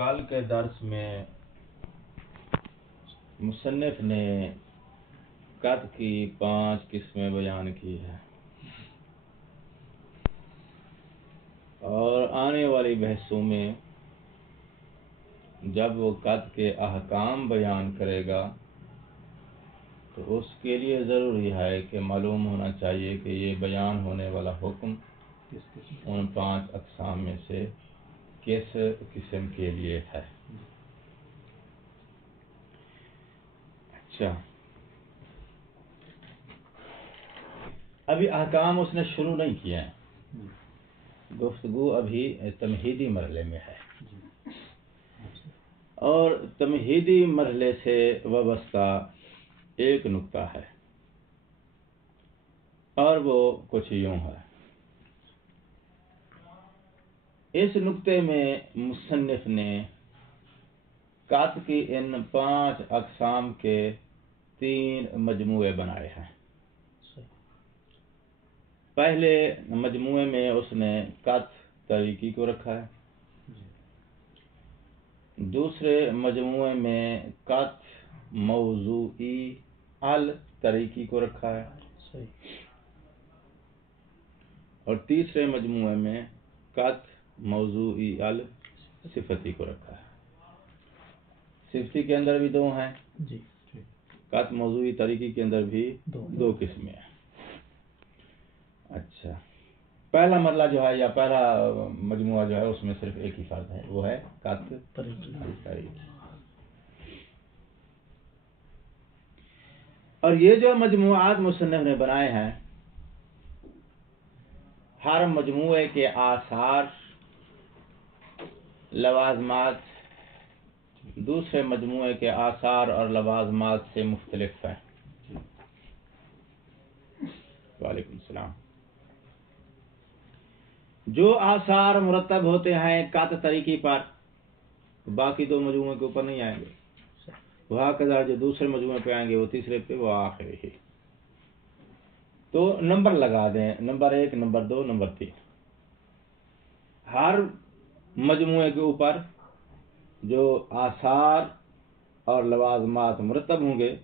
کل کے درس میں مصنف نے قط کی 5 قسمیں بیان کی ہیں اور آنے والی بحثوں میں جب وہ قط کے احکام بیان کرے گا تو اس کے لیے ضروری ہے کہ معلوم ہونا چاہیے کہ یہ بیان ہونے والا حکم ان 5 اقسام میں سے کس قسم کے لیے ہے۔ اچھا، ابھی احکام اس نے شروع نہیں کیے ہیں، گفتگو ابھی تمہیدی مرحلے میں ہے، اور تمہیدی مرحلے سے وابستہ ایک نقطہ ہے اور وہ کچھ یوں ہے۔ اس نقطے میں مصنف نے قط کی ان 5 اقسام کے 3 مجموعے بنائے ہیں۔ پہلے مجموعے میں اس نے قط طریقی کو رکھا ہے، دوسرے مجموعے میں قط موضوعی الطریقی کو رکھا ہے، اور تیسرے مجموعے میں قط موضوعی الصفتی کو رکھا ہے۔ صفتی کے اندر بھی 2 ہیں، قط موضوعی طریقی کے اندر بھی 2 قسمیں ہیں۔ اچھا، پہلا مرحلہ جو ہے یا پہلا مجموعہ جو ہے اس میں صرف ایک ہی فرد ہے، وہ ہے قط طریقی۔ اور یہ جو مجموعات مصنف نے بنائے ہیں، ہر مجموعے کے آثار لوازمات دوسرے مجموعے کے آثار اور لوازمات سے مختلف ہیں۔ وعلیکم السلام۔ جو آثار مرتب ہوتے ہیں قط طریقی پر باقی 2 مجموعے کے اوپر نہیں آئیں گے، وہاں کذا جو دوسرے مجموعے پہ آئیں گے وہ تیسرے پہ، وہ آخری ہی۔ تو نمبر لگا دیں، نمبر 1، نمبر 2، نمبر 3۔ ہر مجموعے کے اوپر جو آثار اور لوازمات مرتب ہوں گے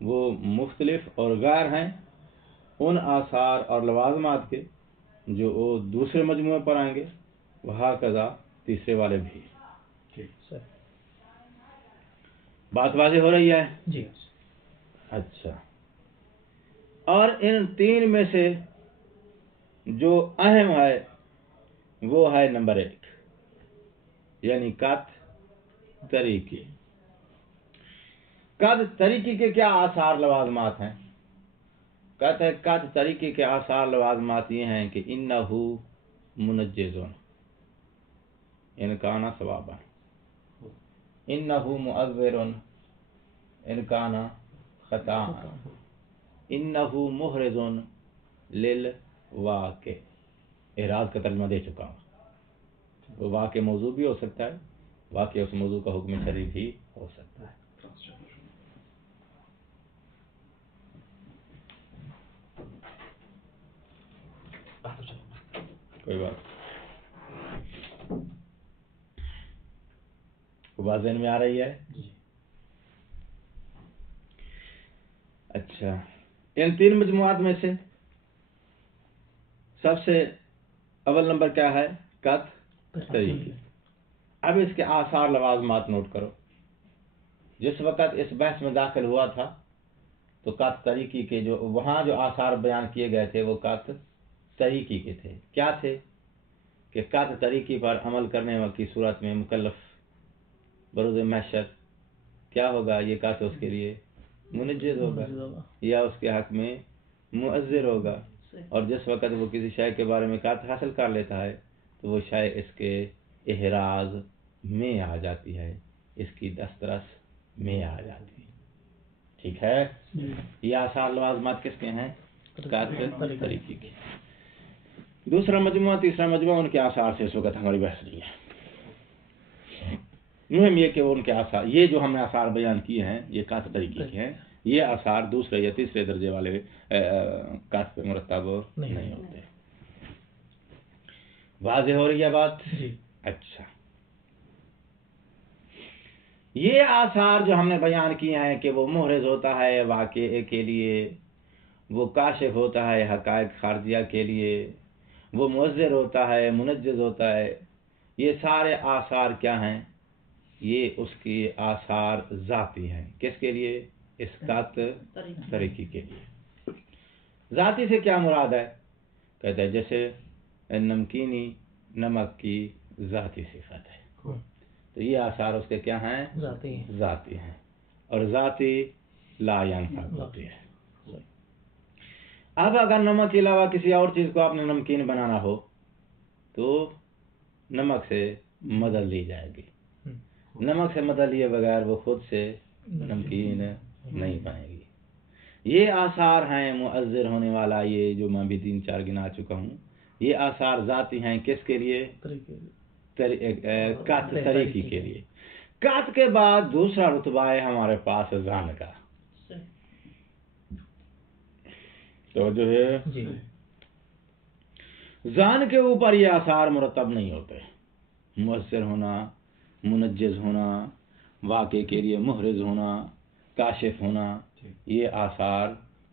وہ مختلف اور غیر ہیں ان آثار اور لوازمات کے جو وہ دوسرے مجموعے پر آئیں گے، وہاں کذا تیسرے والے بھی۔ بات واضح ہو رہی ہے؟ جی۔ اچھا، اور ان 3 میں سے جو اہم ہے وہ ہے نمبر 1، یعنی قط طریقی۔ قط طریقی کے کیا آثار لوازمات ہیں؟ کہتے ہیں قط طریقی کے آثار لوازمات یہ ہیں کہ انہو منجزون ان کان ثوابا، انہو مؤذرون ان کان خطا، انہو محرزون للواقع۔ احراز کا ترجمہ دے چکا ہوں، وہ واقع موضوع بھی ہو سکتا ہے، واقع اس موضوع کا حکم شرعی بھی ہو سکتا ہے۔ کوئی بات بات ذہن میں آ رہی ہے؟ اچھا، ان 3 مجموعات میں سے سب سے اول نمبر کیا ہے؟ قط طریقی۔ اب اس کے آثار لوازمات نوٹ کرو۔ جس وقت اس بحث میں داخل ہوا تھا تو قط طریقی کے جو وہاں جو آثار بیان کیے گئے تھے وہ قط طریقی کے تھے۔ کیا تھے؟ کہ قط طریقی پر عمل کرنے کی صورت میں مکلف بروز محشر کیا ہوگا؟ یہ قط اس کے لیے منجز ہوگا یا اس کے حق میں مؤذر ہوگا، اور جس وقت وہ کسی شے کے بارے میں قط حاصل کر لیتا ہے تو وہ شے اس کے احراز میں آ جاتی ہے، اس کی دسترس میں آ جاتی ہے۔ ٹھیک ہے؟ یہ آثار لوازمات کس کے ہیں؟ قط طریقی کے۔ دوسرا مجموعہ، تیسرا مجموعہ، ان کے آثار سے اس وقت ہماری بحث نہیں ہے۔ مہم یہ کہ ان کے آثار، یہ جو ہم نے آثار بیان کیے ہیں یہ قط طریقی کے ہیں، یہ آثار دوسرے یا تیسرے درجے والے قط پہ مرتب نہیں ہوتے۔ واضح ہو رہی ہے بات؟ اچھا، یہ آثار جو ہم نے بیان کیے ہیں کہ وہ محرز ہوتا ہے واقعے کے لیے، وہ کاشف ہوتا ہے حقائق خارجیہ کے لیے، وہ مؤثر ہوتا ہے، منجز ہوتا ہے، یہ سارے آثار کیا ہیں؟ یہ اس کی آثار ذاتی ہیں۔ کس کے لیے؟ اسقاط طریقی کے لیے۔ ذاتی سے کیا مراد ہے؟ کہتے ہیں جیسے نمکینی نمک کی ذاتی صفت ہے، تو یہ آثار اس کے کیا ہیں؟ ذاتی ہیں، اور ذاتی لا ینفک ہوتی ہے۔ اب اگر نمک کے علاوہ کسی اور چیز کو آپ نے نمکین بنانا ہو تو نمک سے مدد لی جائے گی، نمک سے مدد لیے بغیر وہ خود سے نمکین نہیں بنے گی۔ یہ آثار ہیں مؤثر ہونے والا، یہ جو میں بھی 3-4 گنا چکا ہوں، یہ آثار ذاتی ہیں۔ کس کے لیے؟ قط طریقی کے لیے۔ قط کے بعد دوسرا رتبہ ہے ہمارے پاس ظن کا، تو جو ہے ظن کے اوپر یہ آثار مرتب نہیں ہوتے۔ مؤثر ہونا، منجز ہونا، واقع کے لیے محرز ہونا، کاشف ہونا، یہ آثار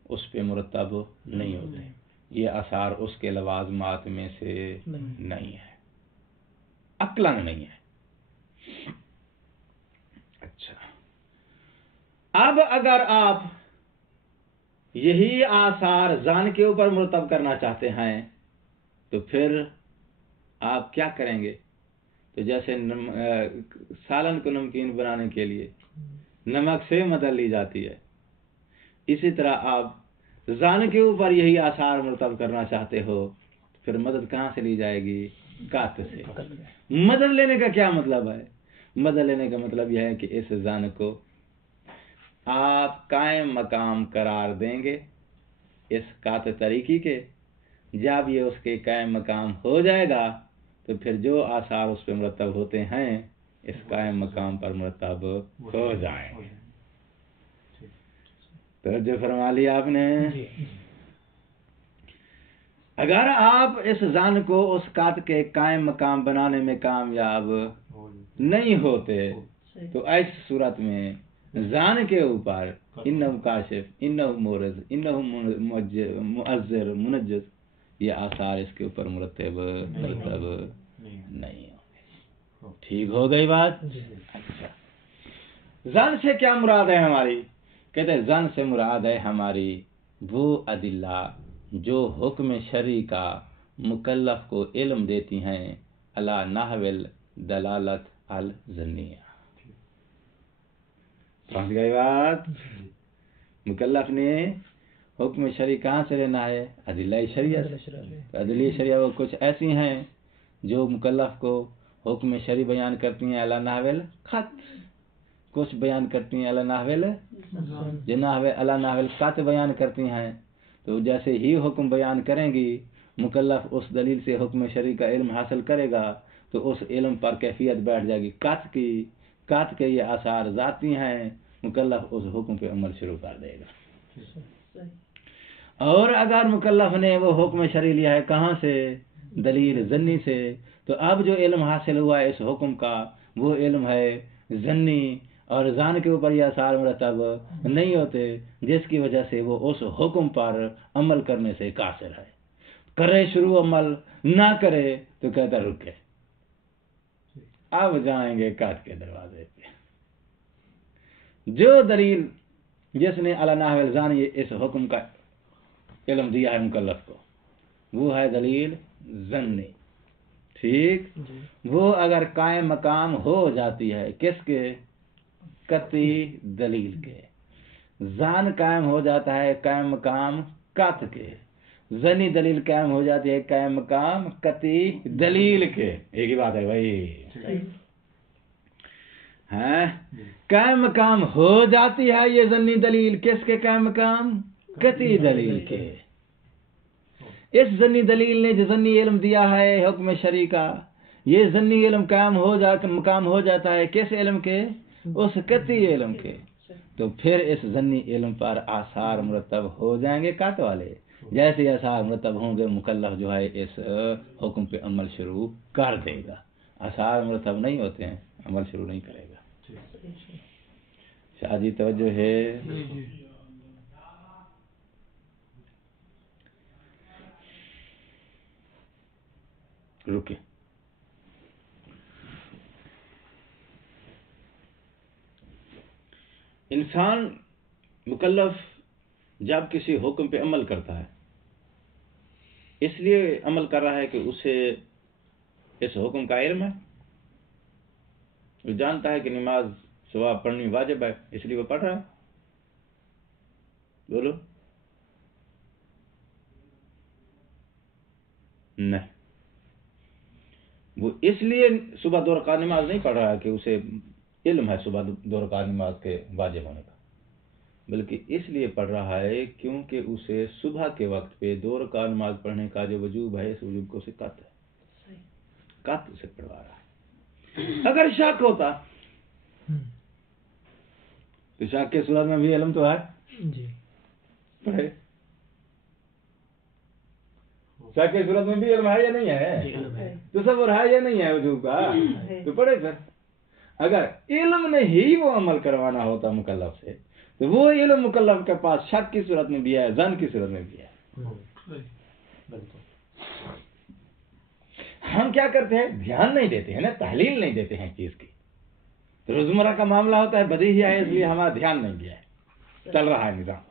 اس پہ مرتب نہیں ہوتے، یہ آثار اس کے لوازمات میں سے نہیں ہے، عقلاً نہیں ہے۔ اچھا، اب اگر آپ یہی آثار ظن کے اوپر مرتب کرنا چاہتے ہیں تو پھر آپ کیا کریں گے؟ تو جیسے سالن کو نمکین بنانے کے لیے نمک سے مدد لی جاتی ہے، اسی طرح آپ ظن کے اوپر یہی آثار مرتب کرنا چاہتے ہو، پھر مدد کہاں سے لی جائے گی؟ قط سے۔ مدد لینے کا کیا مطلب ہے؟ مدد لینے کا مطلب یہ ہے کہ اس ظن کو آپ قائم مقام قرار دیں گے اس قط طریقی کے۔ جب یہ اس کے قائم مقام ہو جائے گا تو پھر جو آثار اس پہ مرتب ہوتے ہیں اس قائم مقام پر مرتب ہو جائیں گے۔ توجہ فرما لیا آپ نے؟ اگر آپ اس ظن کو اس قط کے قائم مقام بنانے میں کامیاب نہیں ہوتے تو ایسی صورت میں ظن کے اوپر انہو کاشف، انہو مورز، انہو مؤثر، منجز، یہ آثار اس کے اوپر مرتب نہیں ہوں گے۔ ٹھیک ہو گئی بات؟ اچھا، ظن سے کیا مراد ہے ہماری؟ کہتے ہیں ظن سے مراد ہے ہماری وہ ادلہ جو حکم شرعی کا مکلف کو علم دیتی ہیں علی نحو الدلالت الظنیہ۔ سمجھ گئی بات؟ مکلف نے حکم شرعی کہاں سے لینا ہے؟ ادلہ شریعہ سے۔ ادلہ شریعہ وہ کچھ ایسی ہیں جو مکلف کو حکم شرعی بیان کرتی ہیں علی نحو الخط، کچھ بیان کرتی ہیں علی نحو علی نحو الخط بیان کرتی ہیں۔ تو جیسے ہی حکم بیان کریں گی مکلف اس دلیل سے حکم شرعی کا علم حاصل کرے گا تو اس علم پر کیفیت بیٹھ جائے گی قط کی۔ قط کے یہ آثار ذاتی ہیں، مکلف اس حکم پہ عمل شروع کر دے گا۔ اور اگر مکلف نے وہ حکم شرعی لیا ہے کہاں سے؟ دلیل ظنی سے، تو اب جو علم حاصل ہوا ہے اس حکم کا وہ علم ہے ظنی، اور ظن کے اوپر یہ آثار مرتب نہیں ہوتے، جس کی وجہ سے وہ اس حکم پر عمل کرنے سے قاصر ہے۔ کرے شروع عمل، نہ کرے تو کہتا رکے۔ اب جائیں گے قط کے دروازے پہ۔ جو دلیل جس نے علی نحو الظن اس حکم کا علم دیا ہے مکلف کو وہ ہے دلیل ظنی، ٹھیک؟ وہ اگر قائم مقام ہو جاتی ہے کس کے؟ قطعی دلیل کے۔ ظن قائم ہو جاتا ہے قائم مقام قط کے، ظنی دلیل قائم ہو جاتی ہے قائم مقام قطعی دلیل کے۔ ایک ہی بات ہے بھائی، ہاں؟ قائم مقام ہو جاتی ہے یہ ظنی دلیل کس کے قائم مقام؟ قطعی دلیل کے۔ اس ظنی دلیل نے جو ظنی علم دیا ہے حکم شرعی کا، یہ ظنی علم مقام ہو جاتا ہے کس علم کے؟ اس قطعی علم کے۔ تو پھر اس ظنی علم پر آثار مرتب ہو جائیں گے قط والے۔ جیسے آثار مرتب ہوں گے مکلف جو ہے اس حکم پہ عمل شروع کر دے گا۔ آثار مرتب نہیں ہوتے ہیں عمل شروع نہیں کرے گا۔ شاہ جی توجہ ہے؟ رکے. انسان مکلف جب کسی حکم پہ عمل کرتا ہے اس لیے عمل کر رہا ہے کہ اسے اس حکم کا علم ہے، وہ جانتا ہے کہ نماز صبح پڑھنی واجب ہے، اس لیے وہ پڑھ رہا ہے. بولو نہیں، وہ اس لیے صبح 2 رکعت نماز نہیں پڑھ رہا ہے کہ اسے علم ہے صبح 2 رکعت نماز کے واجب ہونے کا، بلکہ اس لیے پڑھ رہا ہے کیونکہ اسے صبح کے وقت پہ 2 رکعت نماز پڑھنے کا جو وجوب ہے اس وجوب کو اسے قط اسے پڑھوا رہا ہے. اگر شک ہوتا تو شک کے صورت میں بھی علم تو ہے جی، پڑھے. شک کی صورت میں بھی علم ہے یا نہیں ہے؟ تصور ہے یا نہیں ہے وجوب کا؟ تو پڑھے. پھر اگر علم نے ہی وہ عمل کروانا ہوتا مکلف سے تو وہ علم مکلف کے پاس شک کی صورت میں بھی ہے، ظن کی صورت میں بھی ہے. ہم کیا کرتے ہیں؟ دھیان نہیں دیتے ہیں نا، تحلیل نہیں دیتے ہیں چیز کی. روزمرہ کا معاملہ ہوتا ہے بدیہی ہے، اس لیے ہمارا دھیان نہیں دیا ہے، چل رہا ہے نظام.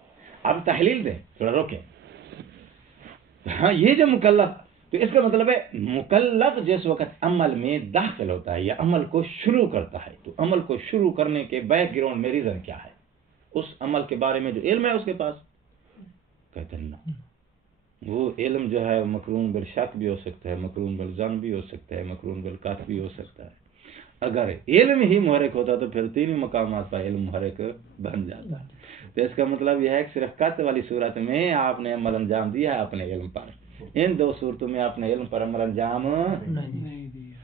اب تحلیل دیں، تھوڑا روکیں. ہاں یہ جو مکلف، تو اس کا مطلب ہے مکلف جس وقت عمل میں داخل ہوتا ہے یا عمل کو شروع کرتا ہے تو عمل کو شروع کرنے کے بیک گراؤنڈ میں ریزن کیا ہے؟ اس عمل کے بارے میں جو علم ہے اس کے پاس. کہتے ہیں نا وہ علم جو ہے مقرون بالشک بھی ہو سکتا ہے، مقرون بالظن بھی ہو سکتا ہے، مقرون بالقطع بھی ہو سکتا ہے. اگر علم ہی محرک ہوتا تو پھر 3 مقامات پر علم محرک بن جاتا. تو اس کا مطلب یہ ہے کہ صرف قطع والی صورت میں آپ نے عمل انجام دیا ہے اپنے علم پر، ان 2 صورتوں میں اپنے علم پر عمل انجام نہیں دیا.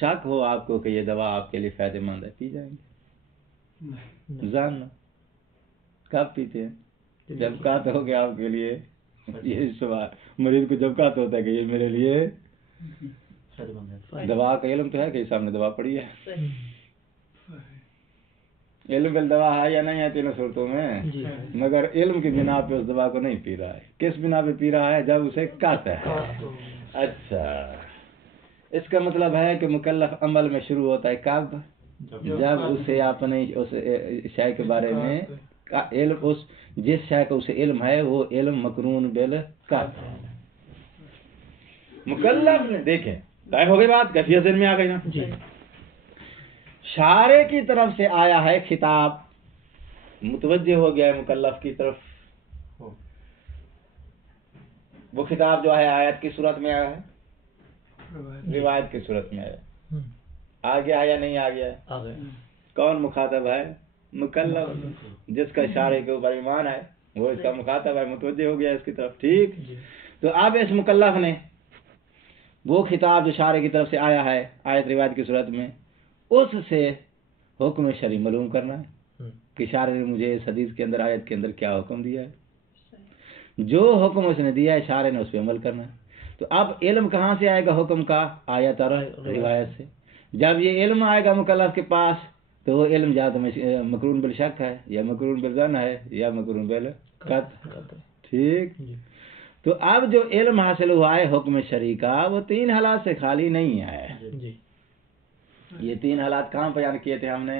شک ہو آپ کو کہ یہ دوا آپ کے لیے فائدہ مند ہے، پی جائیں گے. ظن کب پیتے ہیں؟ جب قط ہو گیا آپ کے لیے. یہ سوال مریض کو جب قط ہوتا ہے کہ یہ میرے لیے دوا کا علم تو ہے کہ سامنے دوا پڑی ہے. علم بل دوا ہے یا نہیں ہے 3 صورتوں میں، مگر علم کی بنا پہ اس دوا کو نہیں پی رہا ہے. کس بنا پہ پی رہا ہے؟ جب اسے قط ہے. اچھا، اس کا مطلب ہے کہ مکلف عمل میں شروع ہوتا ہے کب؟ جب اسے اپنے اس شے کے بارے میں علم، اس جس شے کا اسے علم ہے وہ علم مقرون بالقطع. مکلف نے دیکھیں طے ہو گئی بات، کیفیت ذہن میں آ گئی نا. شارع کی طرف سے آیا ہے خطاب، متوجہ ہو گیا ہے مکلف کی طرف. وہ خطاب جو ہے آیت کی صورت میں آیا ہے، روایت کی صورت میں آیا. آ گیا یا نہیں آ گیا؟ کون مخاطب ہے؟ مکلف. جس کا شارع کے اوپر ایمان ہے وہ اس کا مخاطب ہے، متوجہ ہو گیا اس کی طرف. ٹھیک. تو اب اس مکلف نے وہ خطاب جو شارع کی طرف سے آیا ہے آیت روایت کی صورت میں، اس سے حکم شرعی معلوم کرنا ہے کہ شارع نے مجھے اس حدیث کے اندر آیت کے اندر کیا حکم دیا ہے. جو حکم اس نے دیا ہے شارع نے اس پہ عمل کرنا ہے. تو اب علم کہاں سے آئے گا حکم کا؟ آیت اور روایت سے. جب یہ علم آئے گا مکلف کے پاس تو وہ علم یا تو مقرون بالشک ہے یا مقرون بالظن ہے یا مقرون بالقطع. ٹھیک. تو اب جو علم حاصل ہوا ہے حکم شرعی کا وہ 3 حالات سے خالی نہیں ہے. یہ 3 حالات کہاں بیان کیے تھے ہم نے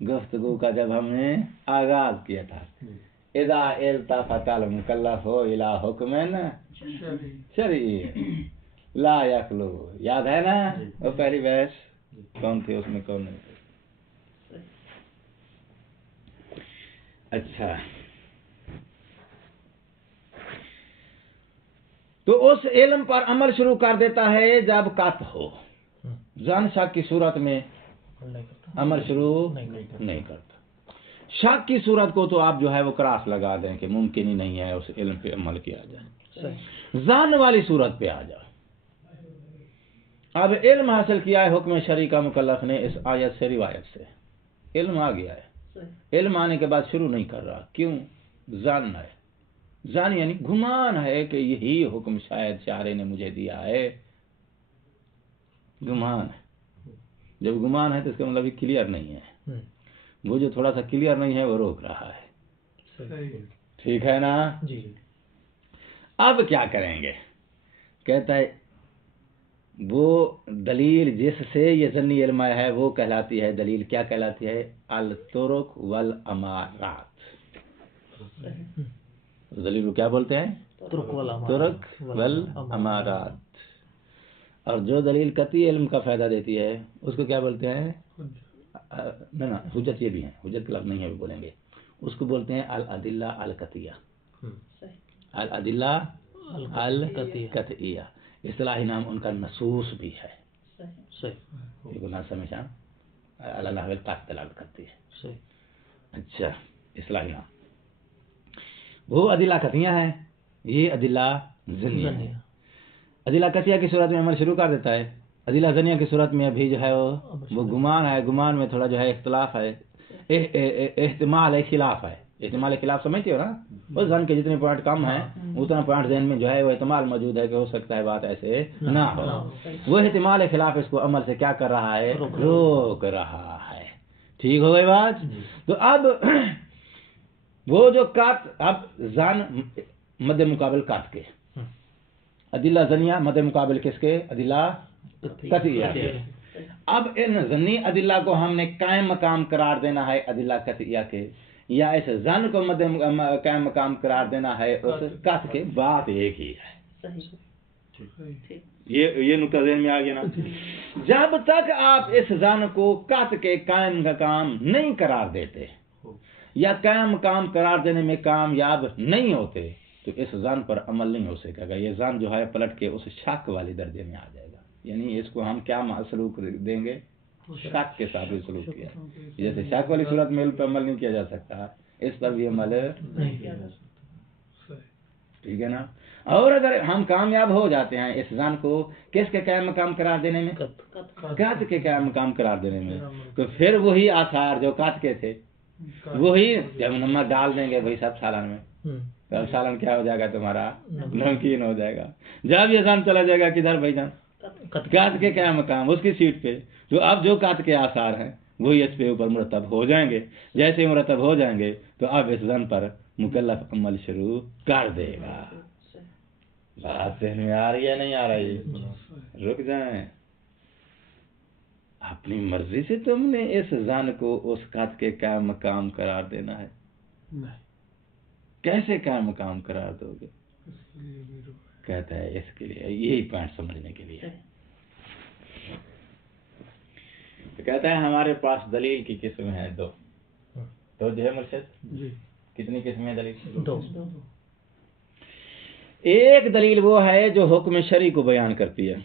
گفتگو کا جب ہم نے آغاز کیا تھا؟ اذا التفت المکلف الى حکم شرعی لا یخلو. یاد ہے نا وہ پہلی بحث؟ کون تھی اس میں کون نہیں تھی؟ اچھا، تو اس علم پر عمل شروع کر دیتا ہے جب قط ہو. ظن شک کی صورت میں عمل شروع نہیں کرتا. شک کی صورت کو تو آپ جو ہے وہ کراس لگا دیں کہ ممکن ہی نہیں ہے اس علم پہ عمل کیا جائے. ظن والی صورت پہ آ جاؤ. اب علم حاصل کیا ہے حکم شرعی کا مکلف نے اس آیت سے روایت سے، علم آ گیا ہے. علم آنے کے بعد شروع نہیں کر رہا. کیوں؟ ظن ہے. ظن یعنی گمان ہے کہ یہی حکم شاید شارع نے مجھے دیا ہے. گمان ہے. جب گمان ہے تو اس کا مطلب کلیئر نہیں ہے، وہ جو تھوڑا سا کلیئر نہیں ہے وہ روک رہا ہے، ٹھیک ہے نا جی۔ اب کیا کریں گے؟ کہتا ہے وہ دلیل جس سے یہ ظنی علم آیا ہے وہ کہلاتی ہے دلیل، کیا کہلاتی ہے؟ الطرق والامارات۔ دلیل کو کیا بولتے ہیں؟ ترک ترک والامارات۔ اور جو دلیل قطعی علم کا فائدہ دیتی ہے اس کو کیا بولتے ہیں؟ نہ حجت، یہ بھی ہے، حجت کا لفظ نہیں ہے، وہ بولیں گے، اس کو بولتے ہیں الادلہ القطعیہ، الادلہ القطعیہ، اصطلاحی نام ان کا نصوص بھی ہے، یہ گناہ سمیشان اللہ طاقت دلالت کرتی ہے۔ اچھا، اصطلاحی نام وہ ادلہ قطعیہ ہیں، یہ ادلہ ظنیہ ہے۔ ادلہ قطعیہ کی صورت میں عمل شروع کر دیتا ہے، ادلہ ظنیہ کی صورت میں ابھی جو ہے وہ گمان ہے، گمان میں تھوڑا جو ہے اختلاف ہے، احتمال خلاف ہے، احتمال خلاف سمجھتے ہو نا، اس ظن کے جتنے پوائنٹ کم ہیں اتنا پوائنٹ ذہن میں جو ہے وہ احتمال موجود ہے کہ ہو سکتا ہے بات ایسے نہ ہو، وہ احتمال خلاف اس کو عمل سے کیا کر رہا ہے؟ روک رہا ہے، ٹھیک ہو گئی بات؟ تو اب وہ جو قط، اب ظن مد مقابل قط کے، ادلہ ظنیہ مد مقابل کس کے؟ ادلہ قطعیہ کے۔ اب ان ظنی ادلہ کو ہم نے قائم مقام قرار دینا ہے ادلہ قطعیہ کے، یا اس ظن کو قائم مقام قرار دینا ہے اس قط کے، بات ایک ہی ہے۔ یہ نقطہ ذہن میں آ گیا نا؟ جب تک آپ اس ظن کو قط کے قائم مقام نہیں قرار دیتے یا قائم مقام قرار دینے میں کامیاب نہیں ہوتے تو اس ظن پر عمل نہیں ہو سکے گا، یہ ظن جو ہے پلٹ کے اس شک والی درجے میں آ جائے گا، یعنی اس کو ہم کیا سلوک دیں گے؟ شک کے ساتھ بھی سلوک کیا، جیسے شک والی صورت میں پہ عمل نہیں کیا جا سکتا، اس پر بھی عمل نہیں کیا جا سکتا، ٹھیک ہے نا؟ اور اگر ہم کامیاب ہو جاتے ہیں اس ظن کو کس کے قائم مقام قرار دینے میں؟ قط کے قائم مقام قرار دینے میں، تو پھر وہی آثار جو قط کے تھے وہی جب نمک ڈال دیں گے وہی سب سالن میں، تو سالن کیا ہو جائے گا؟ تمہارا نمکین ہو جائے گا۔ جب یہ ظن چلا جائے گا کدھر بھائی جان؟ قط کے کیا مقام، اس کی سیٹ پہ، جو اب جو قط کے آثار ہیں وہی اس پہ اوپر مرتب ہو جائیں گے، جیسے مرتب ہو جائیں گے تو اب اس ظن پر مکلف عمل شروع کر دے گا۔ بات ذہن میں آ رہی ہے نہیں آ رہی؟ رک جائیں، اپنی مرضی سے تم نے اس ظن کو اس قط کے قائم مقام قرار دینا ہے، کیسے قائم مقام قرار دو گے؟ کہتا ہے اس کے لیے یہی پوائنٹ سمجھنے کے لیے تو کہتا ہے ہمارے پاس دلیل کی قسم ہے دو، تو جو ہے مرشد کتنی قسمیں دلیل؟ دو۔ ایک دلیل وہ ہے جو حکم شرعی کو بیان کرتی ہے،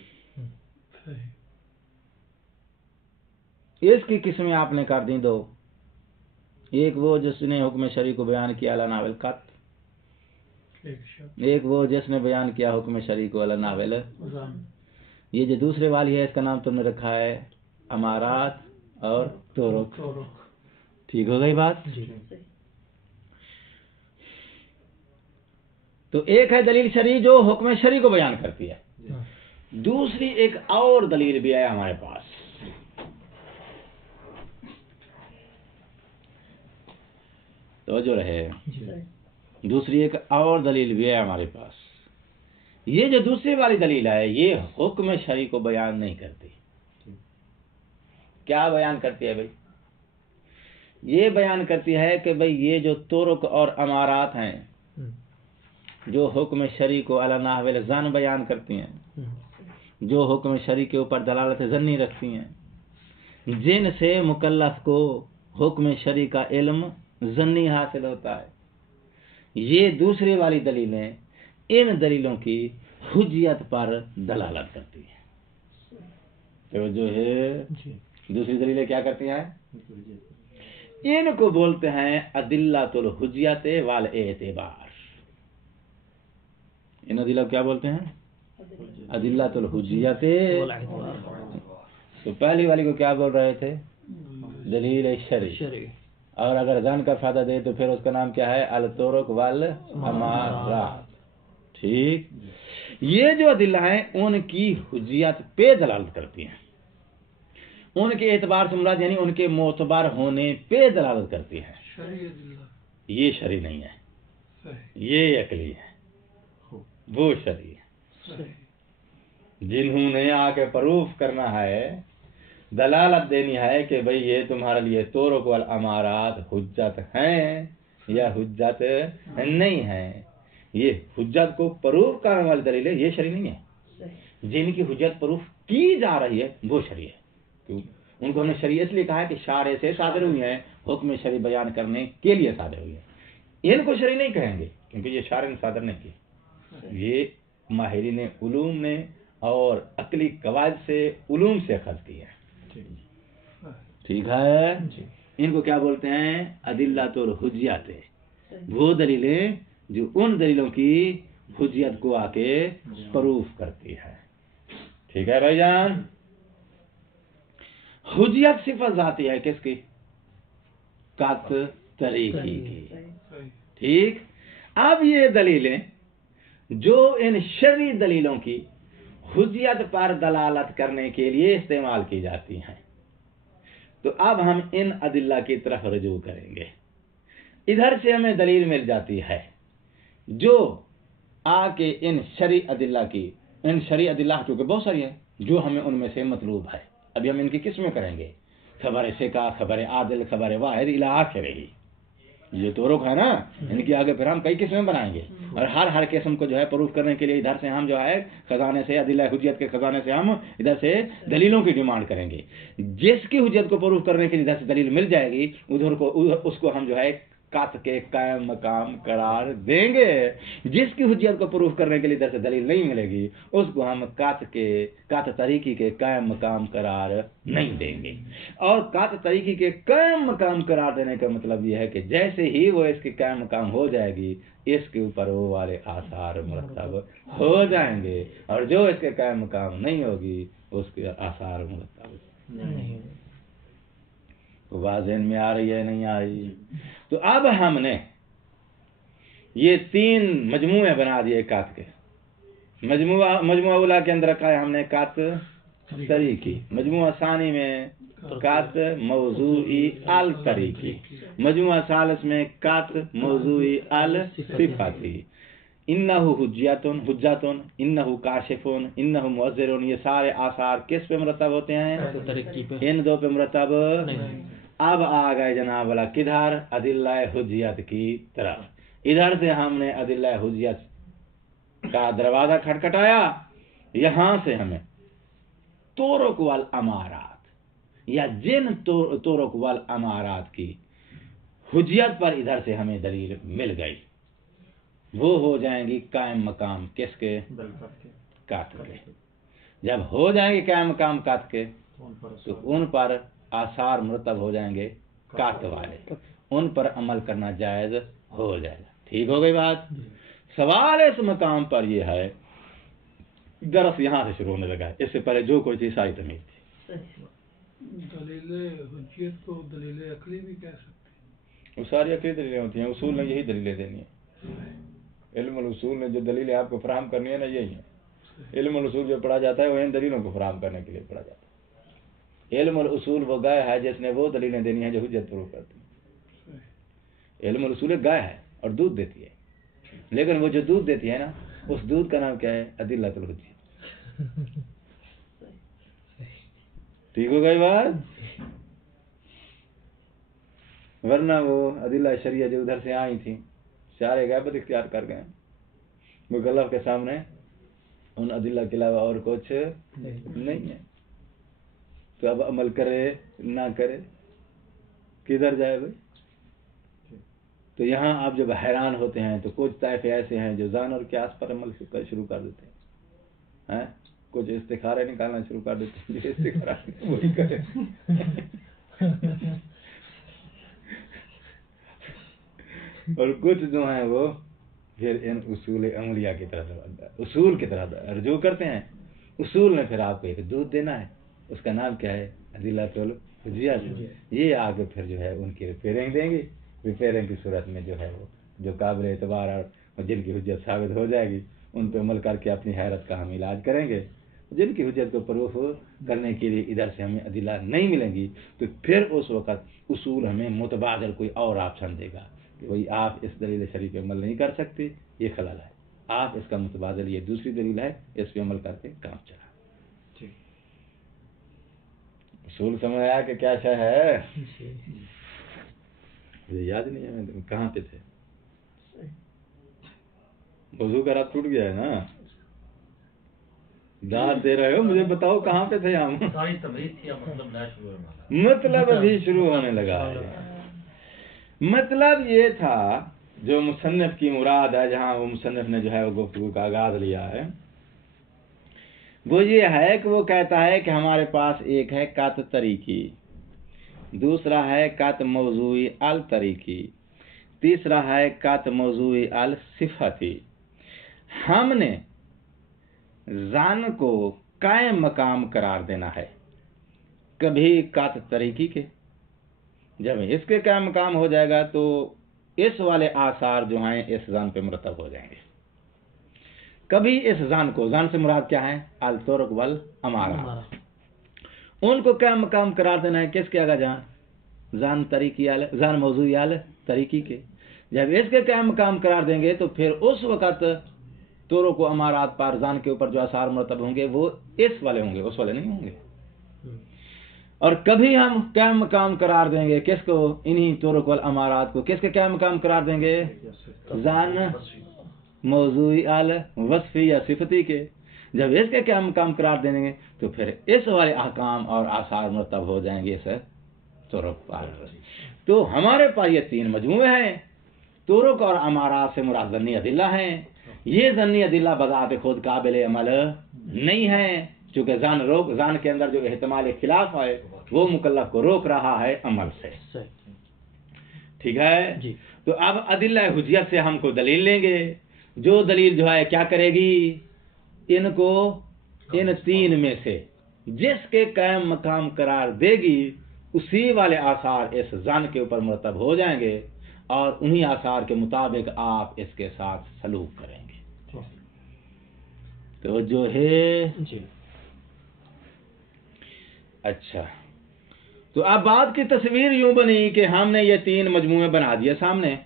اس کی قسمیں آپ نے کر دیں دو، ایک وہ جس نے حکم شرعی کو بیان کیا علی نحو القط، ایک وہ جس نے بیان کیا حکم شرعی کو علی نحو الظن۔ یہ جو دوسرے والی ہے اس کا نام تم نے رکھا ہے امارات اور طرق، ٹھیک ہو گئی بات؟ تو ایک ہے دلیل شرعی جو حکم شرعی کو بیان کرتی ہے، دوسری ایک اور دلیل بھی ہے ہمارے پاس، تو جو رہے دوسری ایک اور دلیل بھی ہے ہمارے پاس۔ یہ جو دوسری والی دلیل ہے یہ حکم شرعی کو بیان نہیں کرتی، کیا بیان کرتی ہے بھائی؟ یہ بیان کرتی ہے کہ بھائی یہ جو طرق اور امارات ہیں جو حکم شرعی کو علی نحو الظن بیان کرتی ہیں، جو حکم شرعی کے اوپر دلالت ظنی رکھتی ہیں، جن سے مکلف کو حکم شرعی کا علم ظنی حاصل ہوتا ہے، یہ دوسری والی دلیلیں ان دلیلوں کی حجیت پر دلالت کرتی ہیں، تو جو ہے دوسری دلیلیں کیا کرتی ہیں؟ ان کو بولتے ہیں ادلۃ الحجیت والاعتبار، ان ادلہ کیا بولتے ہیں؟ ادلۃ الحجیت۔ تو پہلی والی کو کیا بول رہے تھے؟ دلیل شرعی، اور اگر ظن کا فائدہ دے تو پھر اس کا نام کیا ہے؟ الطرق والامارات، ٹھیک؟ یہ جو ادلہ ہیں ان کی حجیت پہ دلالت کرتی ہیں، उनके एतबार से मुराद यानी उनके मोतबार होने पे दलालत करती है। ये शरई नहीं है, ये अकली है, वो शरई है। जिन्होंने आके प्रूफ करना है, दलालत देनी है कि भाई ये तुम्हारे लिए तोरक वल अमारात हुज्जत हैं या हुज्जत नहीं है, ये हुज्जत को प्रूफ करने वाली दलील है, ये शरई नहीं है। जिनकी हुज्जत प्रूफ की जा रही है वो शरई है। क्यों? उनको हमने शरई इसलिए कहा है कि शारे से सादर हुई है, हुक्म शरई बयान करने के लिए सादर हुई है। इनको शरई नहीं कहेंगे क्योंकि ये शारे ने सादर नहीं की, ये माहिरीन उलूम ने और अकली कवायद से उलूम से अखज़ की है। ठीक है, इनको क्या बोलते हैं? अदिल्लातुल हुज्जत, वो दलीलें जो उन दलीलों की हुज्जत को आके प्रूफ करती है। ठीक है भाईजान, हुज्जत सिफत जाती है किसकी? कात तरीकी की। ठीक, अब ये दलीलें जो इन शरई दलीलों की हुज्जत पर दलालत करने के लिए इस्तेमाल की जाती हैं, तो अब हम इन अदिल्ला की तरफ रजू करेंगे। इधर से हमें दलील मिल जाती है जो आके इन शरई अदिल्ला की, इन शरई अदिल्ला चूंकि बहुत सारी है, जो हमें उनमें से मतलूब है। अभी हम इनकी किस्में करेंगे, खबर सिका, खबर आदिल, खबर वाहिद इला आखिर। ये तो रुख है ना, इनकी आगे फिर हम कई किस्में बनाएंगे और हर किस्म को जो है प्रूफ करने के लिए इधर से हम जो है खजाने से, अदिल्ला हुज्जत के खजाने से हम इधर से दलीलों की डिमांड करेंगे। जिसकी हुज्जत को प्रूफ करने के लिए इधर से दलील मिल जाएगी, उधर को उसको हम जो है कात के कायम मकाम करार देंगे। जिसकी हुज्जत को प्रूफ करने के लिए इधर से दलील नहीं मिलेगी, उसको हम कात तरीकी के कायम मकाम करार नहीं देंगे। और कात तरीकी के कायम मकाम करार देने का मतलब यह है कि जैसे ही वो इसके कायम मकाम हो जाएगी, इसके ऊपर वो वाले आसार मुरतब हो जाएंगे, और जो इसके कायम मकाम नहीं होगी उसके आसार मुरतब नहीं। वाज़ेह में आ रही है नहीं आ रही? तो अब हमने ये 3 मजमूए बना दिए कात के। मजमुआ उला के अंदर रखा है हमने कात तरीकी, मजमुआ सानी में कात मौजूई अल तरीकी, मजमुआ सालिस में कात मौजूई अल सिफाती। इन्नहु हुज्जतुन, इन्नहु काशिफुन, इन्नहु मुअज़्ज़िरुन, ये सारे आसार किस पे मुरतब होते हैं? इन 2 पे मुरतब। अब आ गए जनाब वाला किधर? अदिल्ला हुज्जत की तरफ। इधर से हमने अदिल्ला हुज्जत का दरवाजा खटखटाया, यहां से हमें तोरक वल अमारात या जिन तोरक वल अमारात की हुज्जत पर इधर से हमें दलील मिल गई, वो हो जाएंगी कायम मकाम किसके? कात के। जब हो जाएंगे कायम मकाम कात के, तो उन पर आसार मुरतब हो जाएंगे कात वाले, उन पर अमल करना जायज हो जाएगा। ठीक हो गई बात? सवाल इस मकाम पर यह है, दरस यहाँ से शुरू होने लगा है, इससे पहले जो कोई चीज सारी तमीज थी। दलीले हुज्जत को दलीले अकली भी कह सकते हैं। वो सारी अकली दलीलें होती हैं, उसूल ने यही दलीलें देनी है। इल्मुल उसूल ने जो दलीलें आपको फराहम करनी है ना, यही है। इल्मुल उसूल जो पढ़ा जाता है वो इन दलीलों को फराहम करने के लिए पढ़ा जाता है। इल्मुल उसूल वो गाय है जिसने वो दलीलें देनी है जो हुज्जत प्रूफ करती है। इल्मुल उसूल गाय है और दूध देती है, लेकिन वो जो दूध देती है ना, उस दूध का नाम क्या है? अदिल्लातुल हुज्जत। ठीक हो गई बात? वरना वो अदिल्ला शरिया जो उधर से आई थी, सारे गैबत इख्तियार कर गए, मुकल्लफ के सामने उन अदिल्ला के अलावा और कुछ नहीं है। तो अब अमल करे ना करे, किधर जाए भाई? तो यहाँ आप जब हैरान होते हैं तो कुछ ताइफे ऐसे हैं जो जानवर के आस पर अमल शुरू कर देते हैं, कुछ इस्तिखारे निकालना शुरू कर देते हैं, जो इस्तिखारा वही करे। और कुछ जो हैं वो फिर इन उसूल अमलिया की तरफ, उसूल की तरफ रजू करते हैं। उसूल ने फिर आपको एक दूध देना है, उसका नाम क्या है? अदिल्लातुल हुज्जत। ये आगे फिर जो है उनकी रिपेयरिंग देंगे। रिपेयरिंग की सूरत में जो है वो जो काबिल एतबार और जिनकी हुज्जत साबित हो जाएगी, उन पर अमल करके अपनी हैरत का हम इलाज करेंगे। जिनकी हुज्जत को प्रूफ करने के लिए इधर से हमें अदिल्ला नहीं मिलेंगी, तो फिर उस वक़्त उसूल हमें मुतबादल कोई और ऑप्शन देगा कि भाई आप इस दलील शरीफ पे अमल नहीं कर सकते, ये खलल है, आप इसका मुतबादल ये दूसरी दलील है, इस पे अमल करके काम चला। उसूल समझ आया कि क्या शय है? मुझे याद नहीं है कहाँ पे थे। वजू का रात टूट गया है ना, दाद दे रहे हो, मुझे बताओ कहाँ पे थे हम? मतलब अभी शुरू होने लगा है। मतलब ये था जो मुसन्निफ की मुराद है, जहाँ वो मुसन्निफ ने जो है वो गुफ्तगू का आगाज लिया है, वो ये है कि वो कहता है कि हमारे पास एक है कात तरीकी, दूसरा है कात मौजूई अल तरीकी, तीसरा है कात मौजूई अल सिफती। हमने जान को कायम मकाम करार देना है, कभी कात तरीकी के, जब इसके कायम मकाम हो जाएगा तो इस वाले आसार जो हैं इस जान पे मुरतब हो जाएंगे। कभी इस जान को, जान से मुराद क्या है? अल तुरुक वल अमारा, उनको कायम मकाम करार देना है किसके आगे? जान तरीकी आल, जान मौजूई आल तरीकी के। जब इसके कायम मकाम करार देंगे तो फिर उस वक़्त तुरुक व अमारात पर जान के ऊपर जो आसार मुरतब होंगे वो इस वाले होंगे, उस वाले नहीं होंगे। और कभी हम कायम मकाम करार देंगे किसको? इन्हीं तुरुक वल अमारात को। किसके कायम मकाम करार देंगे? जान मौजूई आल वस्फी या सिफती के। जब इसके कायम मकाम करार देंगे तो फिर इस वाले अहकाम और आसार मुरतब हो जाएंगे इस तुरुक पर। तो हमारे पास ये तीन मजमूए हैं, तुरुक और अमारात से मुराद ज़न्नी अदिल्ला हैं। ये ज़न्नी अदिल्ला बज़ात खुद काबिल अमल नहीं है, चूँकि जान के अंदर जो एहतमाल खिलाफ है वो मुकल्लफ को रोक रहा है अमल से। ठीक है जी। तो अब अदिल्ला हुज्जत से हमको दलील लेंगे, जो दलील जो है क्या करेगी? इनको इन तीन में से जिसके कायम मकाम करार देगी उसी वाले आसार इस जान के ऊपर मुरतब हो जाएंगे और उन्हीं आसार के मुताबिक आप इसके साथ सलूक करेंगे। तो जो है जी। अच्छा, तो अब बात की तस्वीर यूं बनी कि हमने ये तीन मजमूए बना दिए सामने,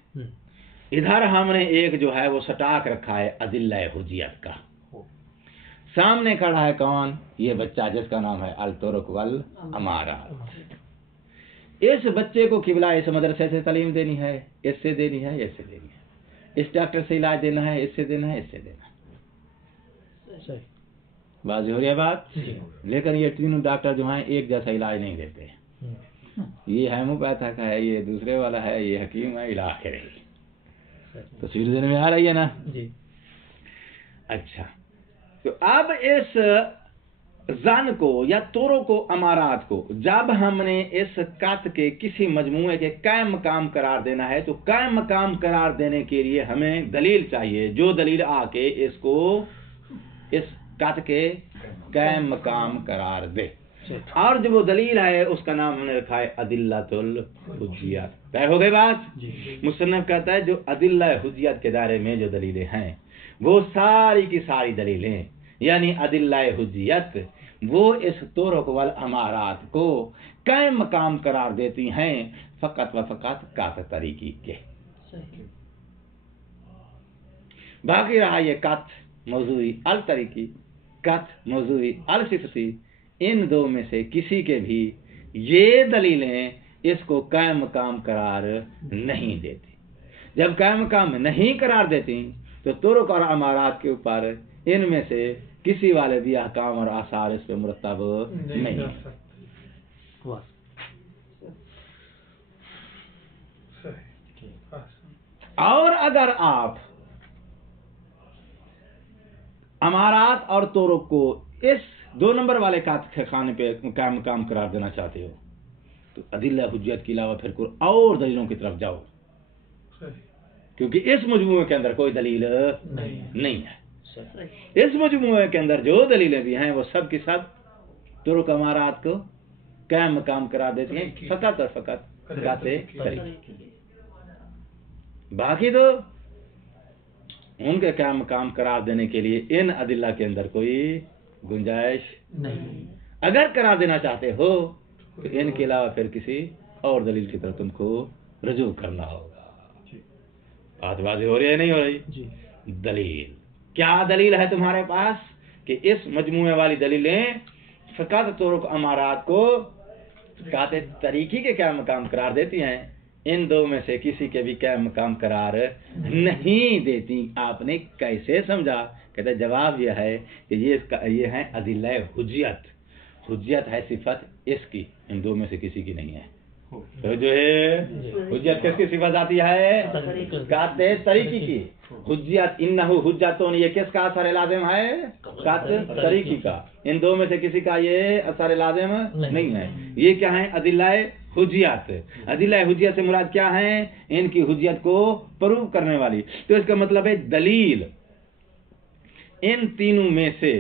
इधर हमने एक जो है वो स्टॉक रखा है अदिल्ला हुज्जत का। सामने खड़ा है कौन? ये बच्चा जिसका नाम है अल तुरुक वल अमारा। इस बच्चे को किबला इस मदरसे से तालीम देनी है, इससे देनी है, इससे देनी है, इस डॉक्टर से इलाज देना है, इससे देना है, इससे देना है। बात हो रही है बात। लेकिन ये तीनों डॉक्टर जो हैं एक जैसा इलाज नहीं देते। ये हेमोपैथिक है, ये दूसरे वाला है, ये हकीम है, इलाज करेगी। तो सिर देने में आ रही है ना जी। अच्छा, तो अब इस जान को या तोरों को अमारात को जब हमने इस कात के किसी मजमूए के कायम मकाम करार देना है तो कायम मकाम करार देने के लिए हमें दलील चाहिए, जो दलील आके इसको इस कात के कायम मकाम करार दे। और जो वो दलील है उसका नाम हमने रखा है अदिल्लातुल हुज्जियत। तय हो गई बात। मुसन्निफ कहता है जो अदिल्ला हुज्जियत के दायरे में जो दलीलें हैं वो सारी की सारी दलीलें यानी अदिल्ला हुज्जियत वो इस तुरुक वल अमारात को कायम मकाम करार देती हैं फकत व फकत कात तरीकी के। बाकी रहा ये कात मौजूई अल तरीकी, कात मौजूई अल सिफती, इन दो में से किसी के भी ये दलीलें इसको कायम मकाम करार नहीं देती। जब कायम मकाम नहीं करार देती तो तुरुक और अमारात के ऊपर इनमें से किसी वाले भी अहकाम और आसार इस पे मुरतब नहीं। और अगर आप अमारात और तुरुक को इस दो नंबर वाले खाने पे कायम मकाम करार देना चाहते हो तो अदिल्ला हुज्जत के अलावा फिर कोई और दलीलों की तरफ जाओ, क्योंकि इस मजमूए के अंदर कोई दलील नहीं है। इस मजमूए के अंदर जो दलीलें भी हैं वो सब की सब तुरुक अमारात को कायम मकाम करार देती हैं फकत और फकत काते तरीके। बाकी तो उनके कायम मकाम करार देने के लिए इन अदिल्ला के अंदर कोई गुंजाइश नहीं। अगर करा देना चाहते हो तो इनके अलावा फिर किसी और दलील की तरफ तुमको रजू करना होगा। बातबाजी हो रही है नहीं हो रही? जी। दलील क्या दलील है तुम्हारे पास कि इस मजमूए वाली दलीलें फकत तुरुक अमारात को काते तरीकी के क्या मकाम करार देती हैं, इन दो में से किसी के भी क्या मकाम करार नहीं देती। आपने कैसे समझा? कहते जवाब यह है कि ये है अदिल्ला हुज्जियत। हुज्जियत है सिफत इसकी, इन दो में से किसी की नहीं है। तो जो है हुज्जत किसकी सिफत आती है? काते तरीकी की। हुज्जत इन्नहु हुज्जतुन, ये किसका असर लाजिम है? काते तरीकी का। इन दो में से किसी का ये असर लाजिम नहीं है। ये क्या है? अदिल्ला हुज्जियत। अदिल्ला हुज्जियत से मुराद क्या है? इनकी हुज्जियत को प्रूव करने वाली। तो इसका मतलब है दलील इन तीनों में से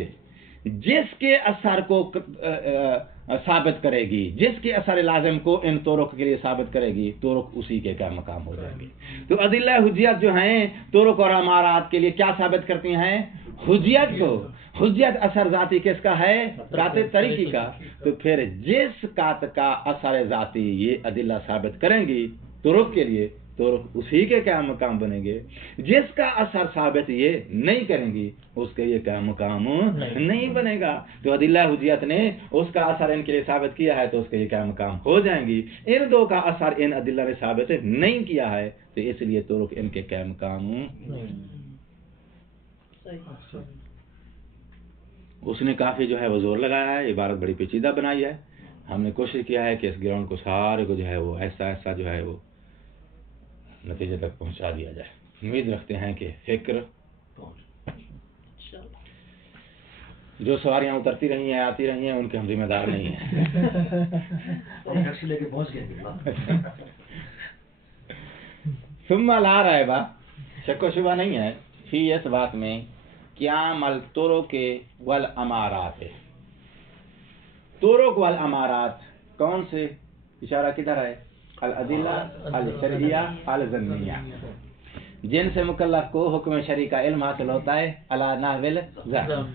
जिसके असर को साबित करेगी, जिसके असर लाजिम को इन तुरुक के लिए साबित करेगी, तुरुक उसी के क्या मकाम हो जाएंगे। तो अदिल्ला हुज्जियत जो हैं तुरुक और अमारात के लिए क्या साबित करती हैं? हुज्जियत को। हुज्जियत असर जाती किसका है? काते तरीकी का। तो फिर जिस कात का असर जाती ये अदिल्ला साबित करेंगी तुरुक के लिए, तुरुक उसी के क्या मकाम बनेंगे। जिसका असर साबित ये नहीं करेंगी उसके ये क्या मकाम नहीं बनेगा। तो अदिल्ला हुज्जियत ने उसका असर इनके लिए साबित किया है तो उसके ये क्या मकाम हो जाएंगी। इन दो का असर इन अदिल्ला ने साबित नहीं किया है तो इसलिए तुरुक इनके क्या मकाम। उसने काफी जो है वो जोर लगाया है, इबारत बड़ी पेचीदा बनाई है। हमने कोशिश किया है कि इस ग्राउंड को सारे को जो है वो ऐसा जो है वो नतीजे तक पहुंचा दिया जाए। उम्मीद रखते हैं कि फिक्र जो सवारियां उतरती रही हैं आती रही हैं उनके हम जिम्मेदार नहीं हैं। सुम्मा ला रहा है बा, शक्को शुबा नहीं है फी इस बात में क्या मल तुरुक वल अमारात है। तुरुक वल अमारात कौन से इशारा किधर है? अल अदिल्ला अल शरइया अल ज़न्निया, जिनसे मुकल्लफ को हुक्म शरी का इल्म हासिल होता है अला नाविल ज़न।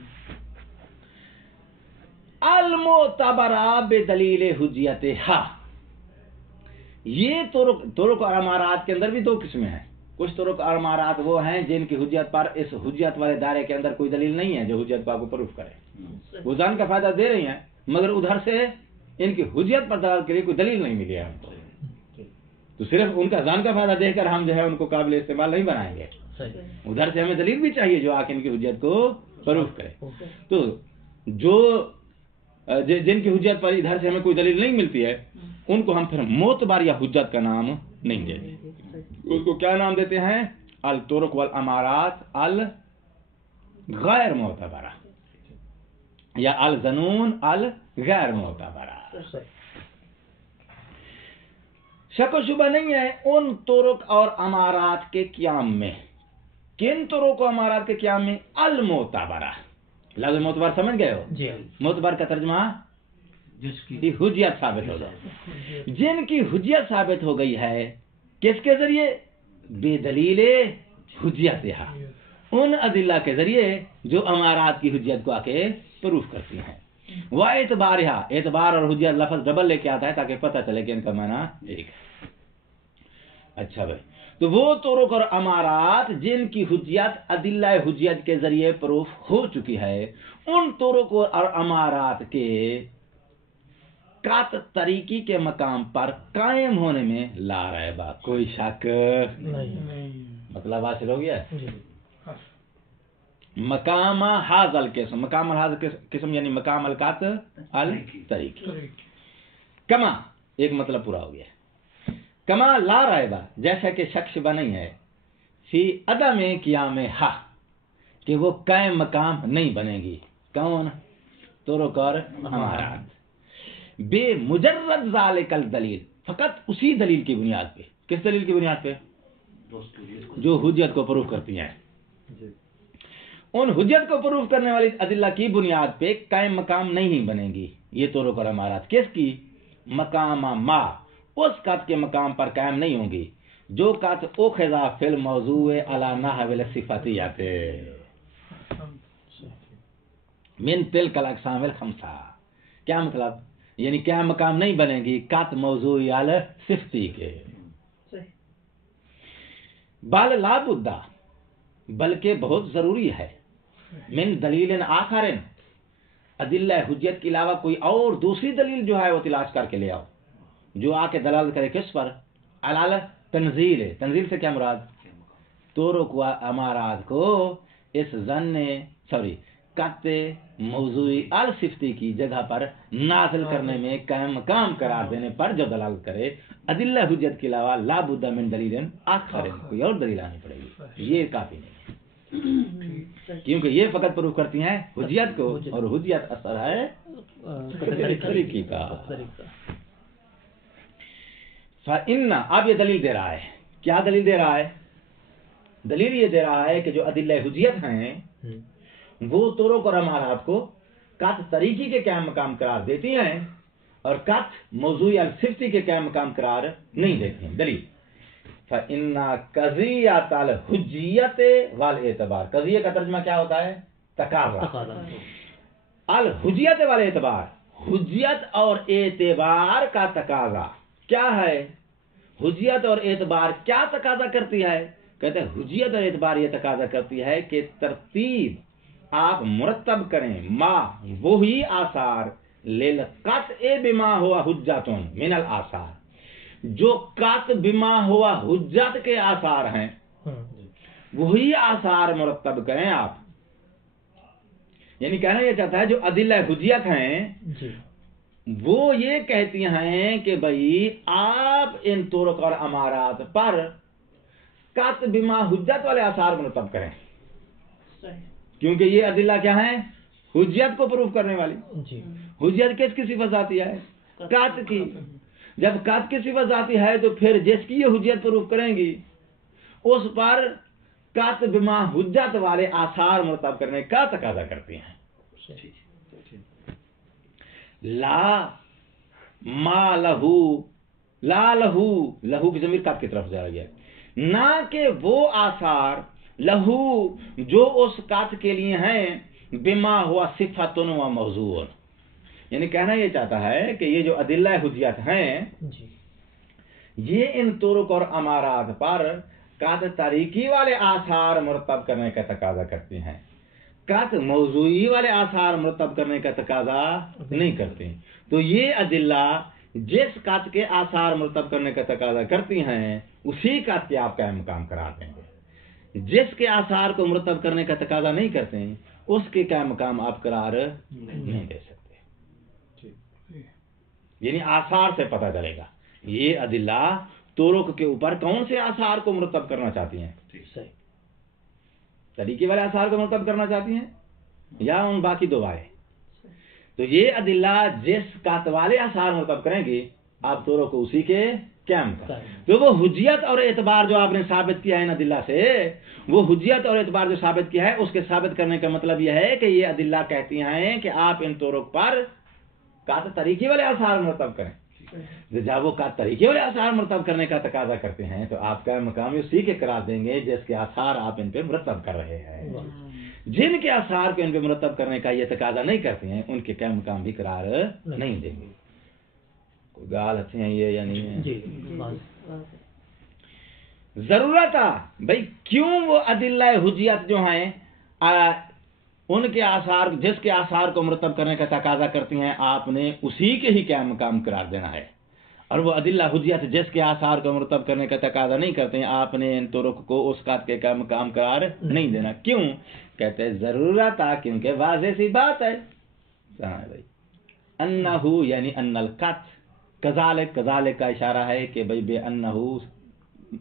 अल मुतबरा बेदलील हुज्जियतिहा। ये तुरुक और अमारात के अंदर भी दो किस्में हैं। कुछ तुरुक और अमारात वो हैं जिनकी हुज्जियत पर इस हुज्जियत वाले दायरे के अंदर कोई दलील नहीं है जो हुज्जियत को प्रूफ करे। वो जान का फायदा दे रही हैं मगर उधर से इनकी हुज्जियत पर दलाल के लिए कोई दलील नहीं मिली है हमको। तो सिर्फ उनका जान का फायदा देकर हम जो है उनको काबिल इस्तेमाल नहीं बनाएंगे। उधर से हमें दलील भी चाहिए जो आके इनकी हुज्जियत को प्रूफ करे। तो जो जिनकी हुज्जत पर इधर से हमें कोई दलील नहीं मिलती है उनको हम फिर मोतबार या हुज्जत का नाम नहीं देते। उसको क्या नाम देते हैं? अल तुरुक वल अमारात अल गैर मोतबरा या अल ज़नून अल गैर मोतबरा। शक व शुबा नहीं है उन तुरुक और अमारात के क़याम में। किन तुरुक और अमारात के क़याम में? अल मोतबरा। लफ्ज़ मोतबर समझ गए हो? मोतबर का तर्जुमा जिसकी हुज्जियत साबित हो जाए। जिनकी हुज्जियत साबित हो गई है किसके जरिए? बेदलीले हुज्जियत है, उन अदिल्ला के जरिए जो अमारात की हुज्जियत को आके प्रूफ करती हैं। वह एतबार और हुज्जियत लफ्ज़ डबल लेके आता है ताकि पता चले कि इनका माना एक है। अच्छा भाई, तो वो तुरुक और अमारात जिनकी हुज्जियत अदिल्ला हुज्जियत के जरिए प्रूफ हो चुकी है, उन तुरुक और अमारात के कात तरीकी के मकाम पर कायम होने में ला रहे बा कोई शक नहीं। मतलब हासिल हो गया। मकाम हाजल किस्म, मकाम हाजल किस्म यानी मकाम अल कात अल तरीकी। कमा एक मतलब पूरा हो गया। कमा ला रहे बा जैसा कि शख्स बा नहीं है फी अदम क़याम हा कि वो कायम मकाम नहीं बनेगी। कौन? तुरुक और अमारात बे मुजर्रद ज़ालिकल दलील, फकत उसी दलील की बुनियाद पे। किस दलील की बुनियाद पे? जो हुज्जत को प्रूफ करती हैं। उन हुज्जत को प्रूफ करने वाली अदिल्ला की बुनियाद पे कायम मकाम नहीं बनेंगी ये तुरुक और अमारात। किसकी? मकाम मा, उस कात के मकाम पर कायम नहीं होंगी जो कात उखज़ा फिल मौज़ूए अला नहविल सिफ़ातियत, मिन तिलकल अक़सामिल खमसा। क्या मतलब, यानी क्या मकाम नहीं बनेगी कात मौजूई अल सिफ्ती के। बल ला बुद्दा, बल्कि बहुत जरूरी है, मिन दलील आखरिन, अदिल्ला हुज्जत के अलावा कोई और दूसरी दलील जो है वो तलाश करके ले आओ, जो आके दलाल करे किस पर, अलाल तंजील है। तंजील से क्या मुराद, तुरुक व अमारात को इस कत्ते मौजूई अल सिफ्ती की जगह पर नाजिल करने में कायम मकाम करार देने पर जो दलाल करे अदिल्ला हुज्जत के अलावा ला बुद्दा मिन दलील आखर, कोई और दलील आनी पड़ेगी, ये काफी नहीं, क्योंकि ये फकत प्रूफ करती हैं हुज्जत को, और हुज्जत असर है तरीकी का। फ़इन्ना, अब ये दलील दे रहा है, क्या दलील दे रहा है, दलील ये दे रहा है कि जो अदिल्ला हुज्जत हैं वो तुरुक और अमारात को कत तरीकी के क्या मकाम करार देती हैं और कत मौजूई अल सिफ्ती के क्या मकाम करार नहीं देती हैं। दलील फ़इन्ना क़ज़ियत अल हुज्जियत वल एतबार, क़ज़िया का तर्जुमा क्या होता है, तकाज़ा। अल हुज्जियत वल एतबार, हुज्जियत और एतबार का तकाज़ा क्या है, हुज्जियत और एतबार क्या तकाज़ा करती है, कहते हैं हुज्जियत और एतबार ये तकाज़ा करती है कि तरतीब आप मुरतब करें माँ वही आसार लेल कत ए बिमा हुआ हुज्जतुन मिनल आसार, जो कत बिमा हुआ हुज्जत के आसार हैं वही आसार मुरतब करें आप। यानी कहना यह चाहता है जो अदिल्ला हुज्जत हैं वो ये कहती हैं कि भाई आप इन तुरुक और अमारात पर कत बिमा हुज्जत वाले आसार मुरतब करें, क्योंकि ये अदिल्ला क्या है, हुज्जत को प्रूफ करने वाली। हुज्जत किसकी सिफत आती है, कत की। जब कत की सिफत आती है तो फिर जिसकी ये हुज्जत प्रूफ करेंगी उस पर कत बिमा हुज्जत वाले आसार मुरतब करने का तकाजा करती हैं। ला मा लहू, ला लहू, लहू की ज़मीर कत की तरफ जा गया, ना के वो आसार लहू जो उस कात के लिए हैं बिमा हुआ सिफतुन व मौजून। यानी कहना यह चाहता है कि ये जो अदिल्ला हुज्जत हैं ये इन तुरुक और अमारात पर कात तारीकी वाले आसार मुरतब करने का तकाजा करती हैं, कात मौजूई वाले आसार मुरतब करने का तकाजा नहीं करती। तो ये अदिल्ला जिस कात के आसार मुरतब करने का तकाजा करती हैं उसी कात के आप कायम मकाम करार देंगे, जिसके आसार को मुरतब करने का तकाजा नहीं करते हैं उसके क्या मकाम आप करार नहीं दे सकते। यानी आसार से पता चलेगा ये अदिल्ला तुरुक के ऊपर कौन से आसार को मुरतब करना चाहती हैं, तरीके वाले आसार को मुरतब करना चाहती हैं या उन बाकी दो वाले। तो ये अदिल्ला जिस कात वाले आसार मुरतब करेंगे आप तुरुक को उसी के क्या मकाम। तो वो हुज्जियत और एतबार जो आपने साबित किया है इन अदिल्ला से, वो हुज्जियत और एतबार जो साबित किया है उसके साबित करने का मतलब यह है कि ये अदिल्ला कहती हैं कि आप इन तुरुक पर कात तरीके वाले आसार मुरतब करें। जब वो कात तरीके वाले आसार मुरतब करने का तकाजा करते हैं तो आपका मकाम उसी के करार देंगे जिसके आसार आप इन पे मुरतब कर रहे हैं। जिनके आसार को इन पे मुरतब करने का ये तकाजा नहीं करते हैं उनके क्या मकाम भी करार नहीं देंगे। कोई गाल अच्छी है ये या नहीं है? जरूरत भाई क्यों वो अदिल्ला हुज्जियत जो हैं उनके आसार, जिसके आसार को मुरतब करने का तकाजा करती हैं आपने उसी के ही क्या मकाम करार देना है, और वो अदिल्ला हुज्जियत जिसके आसार को मुरतब करने का तकाजा नहीं करते हैं आपने इन तुरुक को उस कात के क्या मकाम करार नहीं देना। क्यों, कहते हैं जरूरत क्योंकि वाज़ेह सी बात है भाई, अन्नहु यानी अन्नल कत, कज़ालिक, कज़ालिक का इशारा है कि भाई बे अन्नहु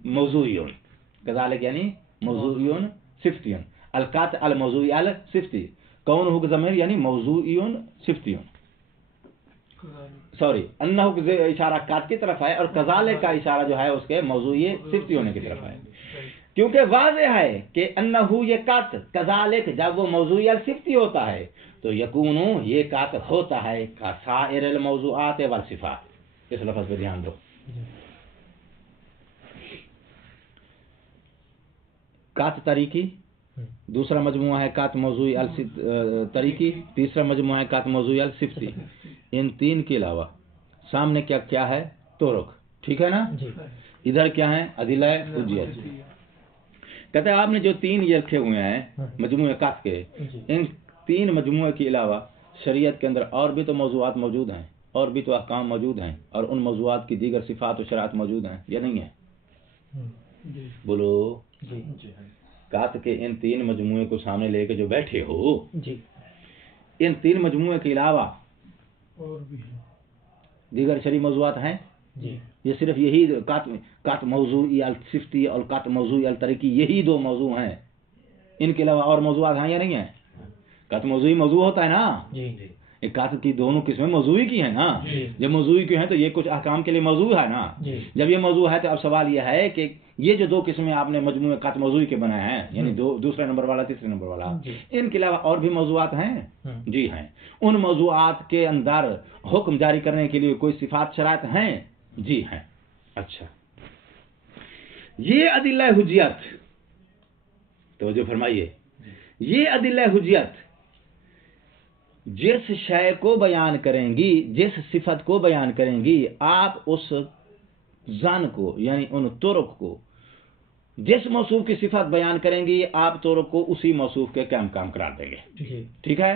मौजूयुन, कज़ालिक यानी मौजूयुन सिफ्तियुन, अलकात अल मौजूई अल सिफ्ती, कौन हु ज़मीर यानी मौजूयुन सिफ्तियुन, सॉरी अन्नहु का इशारा कात की तरफ है और कज़ालिक का इशारा जो है उसके मौजूई सिफ्ती होने की तरफ है। क्योंकि वाज़ेह है कि अन्नहु ये कात कज़ालिक जब वो मौजूई अल सिफ्ती होता है तो यकूनु ये कात होता है का साइर मौजूआत वल सिफात। इस लफ्ज़ पे ध्यान दो, कात तरीकी दूसरा मजमुआ है कात मौजूई अल तरीकी, तीसरा मजमुआ है कात मौजूई अल सिफ्ती। इन तीन के अलावा सामने क्या क्या है? तुरुक। ठीक है ना? इधर क्या है? अदिल्ला हुज्जियत। कहते हैं आपने जो तीन ये रखे हुए हैं मजमुए कात के, इन तीन मजमुए के अलावा शरीयत के अंदर और भी तो मौजूआत मौजूद हैं, और भी तो अहकाम मौजूद हैं, और उन मौजूआत की दीगर सिफात और शरात मौजूद हैं या नहीं है? बोलो। कात के इन तीन मजमुए को सामने लेके जो बैठे हो, इन तीन मजमुए के अलावा और भी है दीगर शरी मौजूआत हैं? ये सिर्फ यही कात मौजूई अल सिफ्ती और कात मौजूई अल तरीकी, यही दो मौजू हैं। इनके अलावा और मौजूआत हैं या नहीं है? कात मौजूई मौजू होता है ना, एक कात की दोनों किस्में मौजूई की है ना। जब मौजूई की हैं तो ये कुछ अहकाम के लिए मौजू है ना। जब ये मौजू है तो अब सवाल यह है कि ये जो दो किस्में आपने मजमूए कात मौजूई के बनाए हैं, यानी दूसरा नंबर वाला तीसरे नंबर वाला, इनके अलावा और भी मौजूआत हैं? जी हैं। उन मौजूआत के अंदर हुक्म जारी करने के लिए कोई सिफात शरात हैं? जी हैं। अच्छा, ये अदिल्ला हुज्जियत, तवज्जो फरमाइए, ये अदिल्ला हुज्जियत जिस शय को बयान करेंगी, जिस सिफत को बयान करेंगी, आप उस जान को यानी उन तुरुक को, जिस मौसूफ की सिफत बयान करेंगी, आप तुरुक को उसी मौसूफ के काम करार देंगे। ठीक है?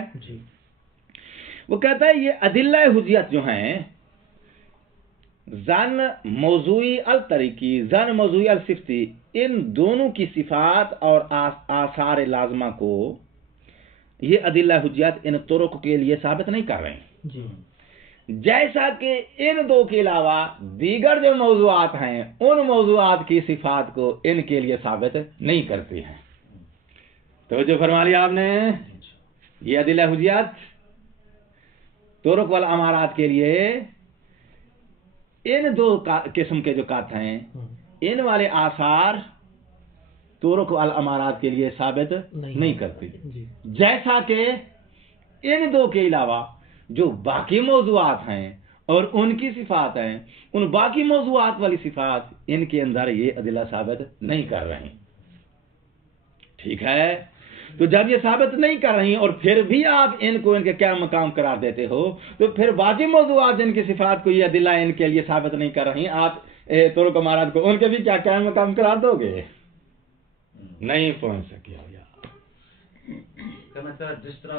वो कहता है ये अदिल्ला हुज्जियत जो हैं, जन मौजूई अल तरीकी, जन मौजूई अल सिफ्ती, इन दोनों की सिफात और आसार लाजमा को ये अदिल्ला हुज्जियत इन तुरुक के लिए साबित नहीं कर रहे हैं। जैसा कि इन दो के अलावा दीगर जो मौजूआत हैं, उन मौजूआत की सिफात को इनके लिए साबित नहीं करती हैं। तो जो फरमा लिया आपने, ये अदिल्ला हुज्जियत तुरुक वाल अमारात के लिए इन दो किस्म के जो कात हैं, इन वाले आसार तुरुक वाल अमारात के लिए साबित नहीं करती। जैसा कि इन दो के अलावा जो बाकी मौजूआत हैं और उनकी सिफात हैं, उन बाकी मौजूआत वाली सिफात इनके अंदर ये अदिल्ला साबित नहीं कर रही। ठीक है? तो जब ये साबित नहीं कर रही और फिर भी आप इनको इनके क्या मकाम करार देते हो, तो फिर बाकी मौजूआत जिनकी सिफात को ये अदिल्ला इनके लिए साबित नहीं कर रही, आप तुरुक अमारात को उनके भी क्या मकाम करार दोगे? नहीं पहुंच सके यार। जिस तरह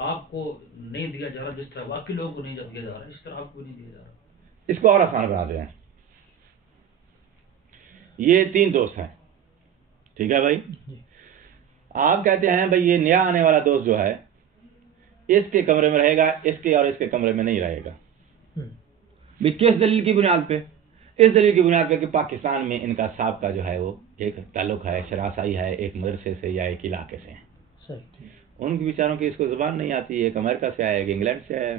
आपको नहीं दिया जा रहा, जिस तरह बाकी लोगों को नहीं दिया जा रहा, इस तरह आपको नहीं दिया जा रहा। इसको और आसान बना दें। ये तीन दोस्त हैं, ठीक है भाई? आप कहते हैं भाई ये नया आने वाला दोस्त जो है, इसके कमरे में रहेगा, इसके और इसके कमरे में नहीं रहेगा। भाई किस दलील की बुनियाद पे? इस दलील की बुनियाद पे कि पाकिस्तान में इनका साहब का जो है वो एक ताल्लुक है, शरासाई है, एक मदरसे से या एक इलाके से है। उनके बेचारों की इसको जुबान नहीं आती, एक अमेरिका से आया, एक इंग्लैंड से आया,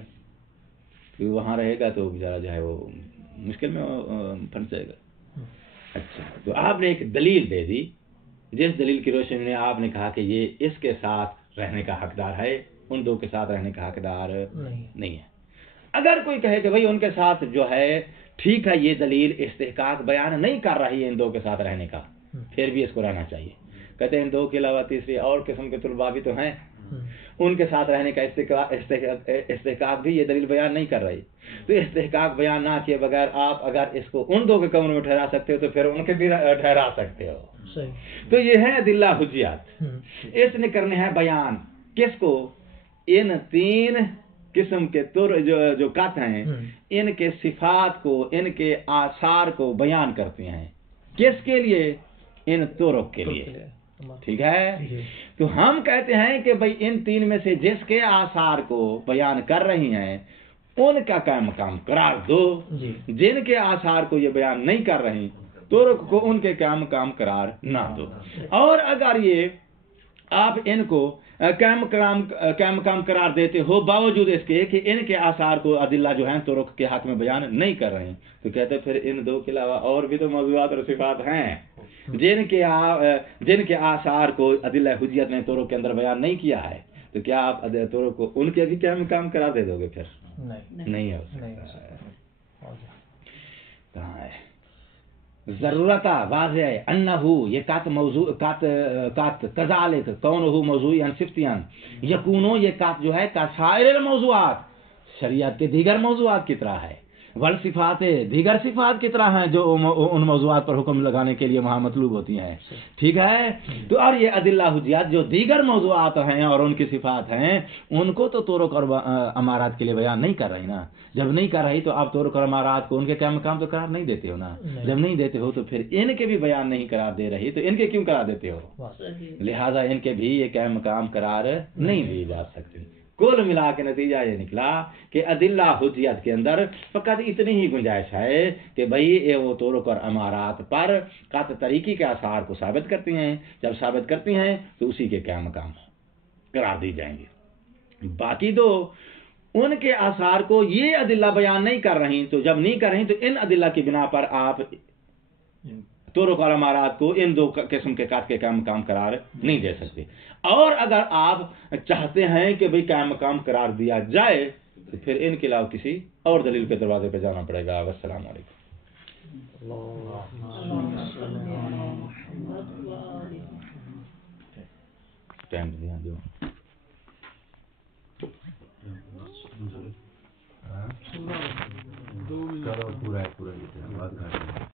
तो वहाँ रहेगा तो बेचारा जो है वो मुश्किल में फंस जाएगा। अच्छा, तो आपने एक दलील दे दी, जिस दलील की रोशनी में आपने कहा कि ये इसके साथ रहने का हकदार है, उन दो के साथ रहने का हकदार नहीं है। अगर कोई कहे कि भाई उनके साथ जो है ठीक है, ये दलील इस्तेहकाक बयान नहीं कर रही है इन दो के साथ रहने का, फिर भी इसको रहना चाहिए। कहते हैं इन दो के अलावा तीसरी और किस्म के तुलबा भी तो हैं, उनके साथ रहने का इस्तेहकाक भी ये दलील बयान नहीं कर रही। तो इस्तेहकाक बयान ना किए बगैर आप अगर इसको उन दो के कमरे में ठहरा सकते हो तो फिर उनके भी ठहरा सकते हो। तो ये है अदिल्ला हुज्जियत। इसने करने हैं बयान किसको? इन तीन किस्म के जो कात हैं, इनके सिफात को, इनके आसार को बयान करते हैं। किसके लिए? इन तुरुक के लिए। ठीक है? तो हम कहते हैं कि भाई इन तीन में से जिसके आसार को बयान कर रही हैं, उनका क्या मकाम करार दो। जिनके आसार को ये बयान नहीं कर रही, तुरुक को उनके क्या मकाम करार ना दो। और अगर ये आप इनको क्या मकाम करार देते हो बावजूद इसके कि इनके आसार को अदिल्ला जो हैं तुरुक के हक में बयान नहीं कर रहे, तो कहते फिर इन दो के अलावा और भी तो मौजूआत और सिफात हैं जिनके आसार को अदिल्ला हुज्जियत ने तुरुक के अंदर बयान नहीं किया है। तो क्या आप तुरुक को उनके भी क्या मकाम करार दे दोगे? फिर नहीं हो सकता। कहाँ है? ضرورت واضح ہے انہو یہ کات موضوع کات کذالک کونہو موضوعی صفتیاں یکونو یہ کات جو ہے کسائر الموضوعات شریعت کے دیگر موضوعات کی طرح ہے، والصفات دیگر صفات کی طرح ہیں جو ان موضوعات پر حکم لگانے کے لیے وہاں مطلوب ہوتی ہیں، ٹھیک ہے۔ تو اور یہ ادلہ حجیات جو دیگر موضوعات ہیں اور ان کی صفات ہیں ان کو تو طرق اور امارات کے لیے بیان نہیں کر رہی نا، جب نہیں کر رہی تو آپ طرق اور امارات کو ان کے کیا مقام تو قرار نہیں دیتے ہو نا، جب نہیں دیتے ہو تو پھر ان کے بھی بیان نہیں قرار دے رہی تو ان کے کیوں قرار دیتے ہو، لہذا ان کے بھی یہ کیا مقام قرار نہیں دی جا سکتے۔ کل ملا کے نتیجہ یہ نکلا کہ ادلہ حجیت کے اندر فقط اتنی ہی گنجائش ہے کہ بھئی یہ وہ طرق اور امارات پر قطع طریقی کے آثار کو ثابت کرتی ہیں، جب ثابت کرتی ہیں تو اسی کے کیا مقام قرار دی جائیں گے۔ باقی تو ان کے آثار کو یہ ادلہ بیان نہیں کر رہی، تو جب نہیں کر رہی تو ان ادلہ کی بنا پر آپ طرق اور امارات کو ان دو قسم کے قطع کے کیا مقام قرار نہیں دے سکتے۔ اور اگر آپ چاہتے ہیں کہ بھئی کیا مقام قرار دیا جائے تو پھر ان کے علاوہ کسی اور دلیل کے دروازے پہ جانا پڑے گا۔ والسلام علیکم۔ ٹائم دیا جو دو منٹ پورا ہے